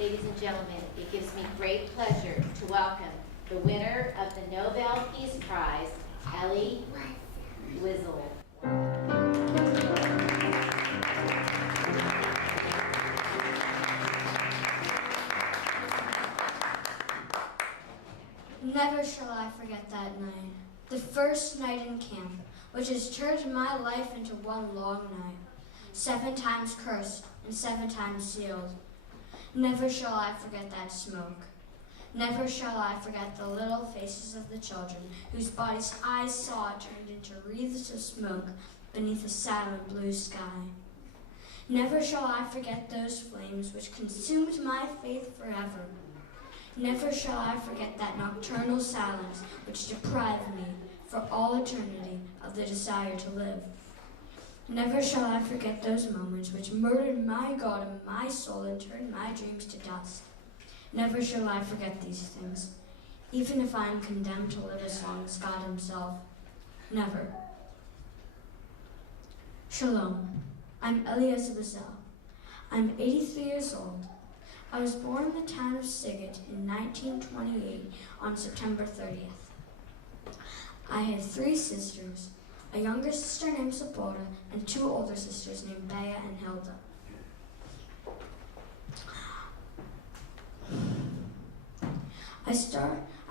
Ladies and gentlemen, it gives me great pleasure to welcome the winner of the Nobel Peace Prize, Elie Wiesel. Never shall I forget that night, the first night in camp, which has turned my life into one long night, 7 times cursed and 7 times sealed. Never shall I forget that smoke. Never shall I forget the little faces of the children whose bodies I saw turned into wreaths of smoke beneath a silent blue sky. Never shall I forget those flames which consumed my faith forever. Never shall I forget that nocturnal silence which deprived me for all eternity of the desire to live. Never shall I forget those moments which murdered my God and my soul and turned my dreams to dust. Never shall I forget these things, even if I am condemned to live as long as God himself. Never. Shalom. I'm Elie Wiesel. I'm 83 years old. I was born in the town of Siget in 1928 on September 30th. I had 3 sisters, a younger sister named Sepulveda, and 2 older sisters named Bea and Hilda.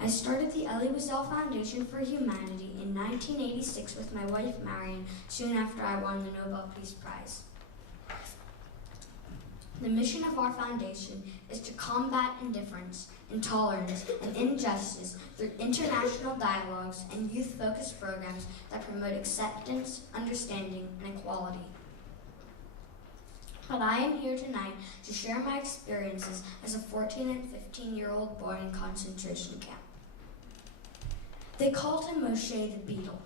I started the Elie Wiesel Foundation for Humanity in 1986 with my wife Marion, soon after I won the Nobel Peace Prize. The mission of our foundation is to combat indifference, intolerance, and injustice through international dialogues and youth-focused programs that promote acceptance, understanding, and equality. But I am here tonight to share my experiences as a 14 and 15-year-old boy in concentration camp. They called him Moshe the Beetle.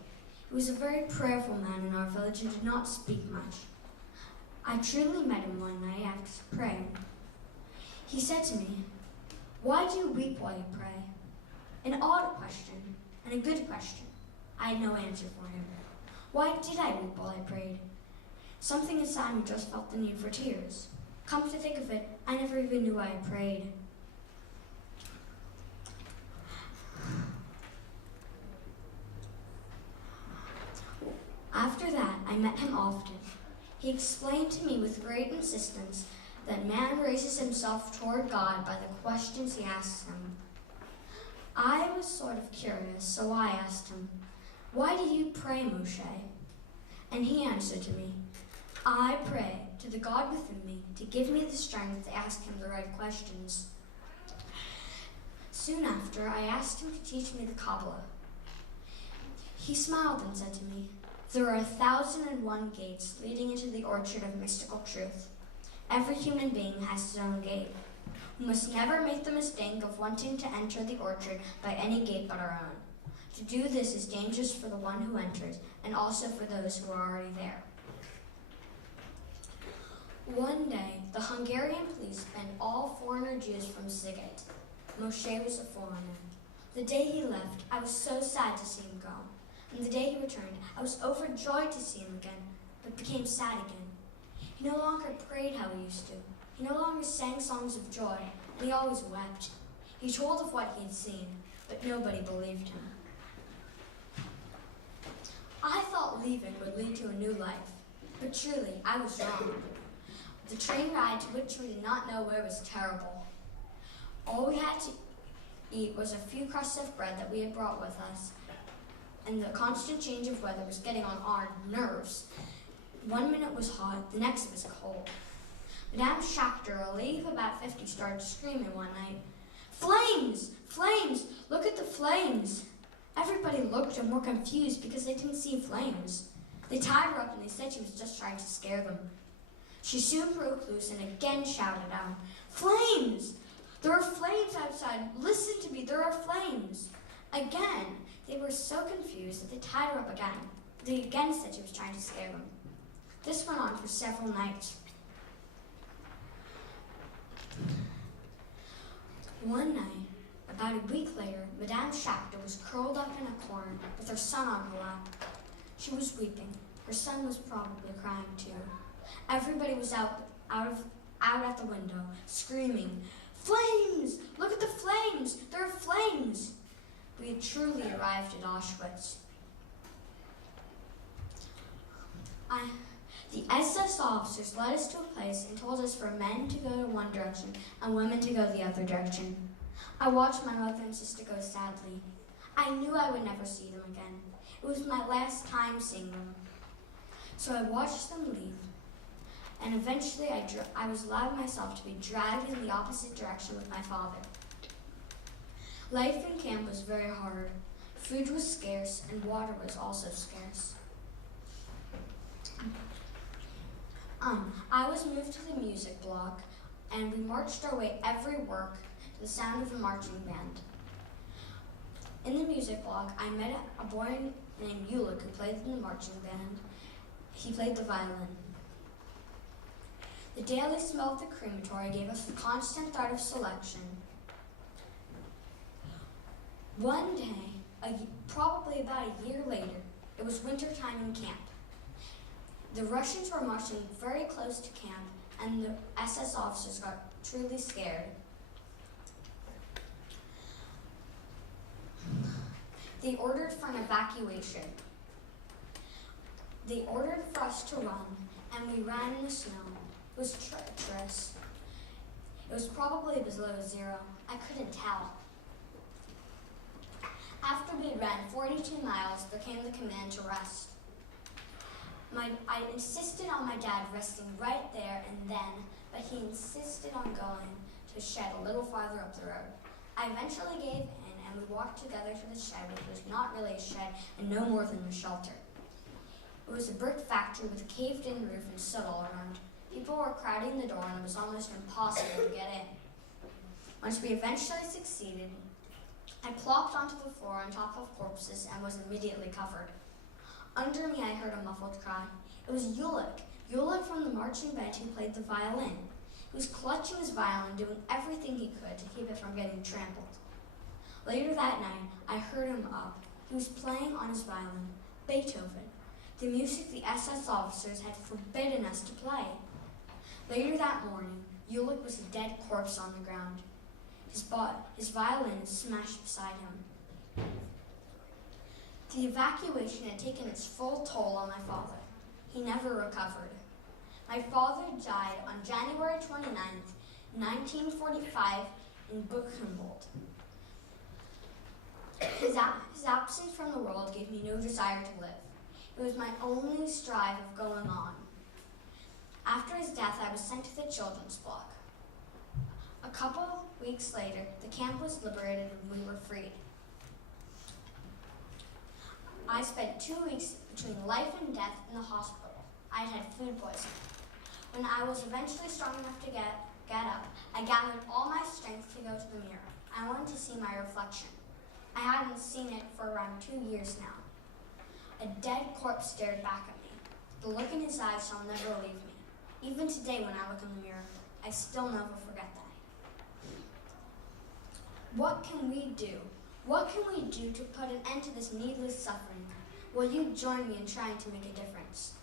He was a very prayerful man in our village and did not speak much. I truly met him one night after praying. He said to me, "Why do you weep while you pray?" An odd question and a good question. I had no answer for him. Why did I weep while I prayed? Something inside me just felt the need for tears. Come to think of it, I never even knew I prayed. After that, I met him often. He explained to me with great insistence that man raises himself toward God by the questions he asks him. I was sort of curious, so I asked him, "Why do you pray, Moshe?" And he answered to me, "I pray to the God within me to give me the strength to ask him the right questions." Soon after, I asked him to teach me the Kabbalah. He smiled and said to me, "There are 1,001 gates leading into the orchard of mystical truth. Every human being has his own gate. We must never make the mistake of wanting to enter the orchard by any gate but our own. To do this is dangerous for the one who enters, and also for those who are already there." One day, the Hungarian police banned all foreigner Jews from Siget. Moshe was a foreigner. The day he left, I was so sad to see him go. And the day he returned, I was overjoyed to see him again, but became sad again. He no longer prayed how he used to. He no longer sang songs of joy, and he always wept. He told of what he had seen, but nobody believed him. I thought leaving would lead to a new life, but truly, I was wrong. The train ride to which we did not know where was terrible. All we had to eat was a few crusts of bread that we had brought with us, and the constant change of weather was getting on our nerves. One minute was hot, the next was cold. Madame Schachter, a lady of about 50, started screaming one night, "Flames! Flames! Look at the flames!" Everybody looked and were confused because they didn't see flames. They tied her up and they said she was just trying to scare them. She soon broke loose and again shouted out, "Flames! There are flames outside! Listen to me, there are flames!" Again, they were so confused that they tied her up again. They again said she was trying to scare them. This went on for several nights. One night, about a week later, Madame Schachter was curled up in a corner with her son on her lap. She was weeping. Her son was probably crying too. Everybody was out at the window, screaming, Flames! Look at the flames! There are flames! We had truly arrived at Auschwitz. The SS officers led us to a place and told us for men to go one direction and women to go the other direction. I watched my mother and sister go sadly. I knew I would never see them again. It was my last time seeing them. So I watched them leave, and eventually I was allowed myself to be dragged in the opposite direction with my father. Life in camp was very hard. Food was scarce, and water was also scarce. I was moved to the music block, and we marched our way every work to the sound of a marching band. In the music block, I met a boy named Ulick who played in the marching band. He played the violin. The daily smell of the crematory gave us the constant threat of selection. One day, probably about a year later, it was wintertime in camp. The Russians were marching very close to camp, and the SS officers got truly scared. They ordered for an evacuation. They ordered for us to run, and we ran in the snow. It was treacherous. It was probably below zero. I couldn't tell. After we had ran 42 miles, there came the command to rest. I insisted on my dad resting right there and then, but he insisted on going to a shed a little farther up the road. I eventually gave in, and we walked together to the shed, which was not really a shed and no more than a shelter. It was a brick factory with a caved-in roof and soot all around. People were crowding the door, and it was almost impossible to get in. Once we eventually succeeded, I plopped onto the floor on top of corpses and was immediately covered. Under me, I heard a muffled cry. It was Ulick from the marching band who played the violin. He was clutching his violin, doing everything he could to keep it from getting trampled. Later that night, I heard him up. He was playing on his violin, Beethoven, the music the SS officers had forbidden us to play. Later that morning, Ulick was a dead corpse on the ground. His violin smashed beside him. The evacuation had taken its full toll on my father. He never recovered. My father died on January 29th, 1945 in Buchenwald. His absence from the world gave me no desire to live. It was my only strive of going on. After his death, I was sent to the children's block. A couple weeks later, the camp was liberated and we were freed. I spent 2 weeks between life and death in the hospital. I had food poisoning. When I was eventually strong enough to get up, I gathered all my strength to go to the mirror. I wanted to see my reflection. I hadn't seen it for around 2 years now. A dead corpse stared back at me. The look in his eyes shall never leave me. Even today when I look in the mirror, I still never forget that. What can we do? What can we do to put an end to this needless suffering? Will you join me in trying to make a difference?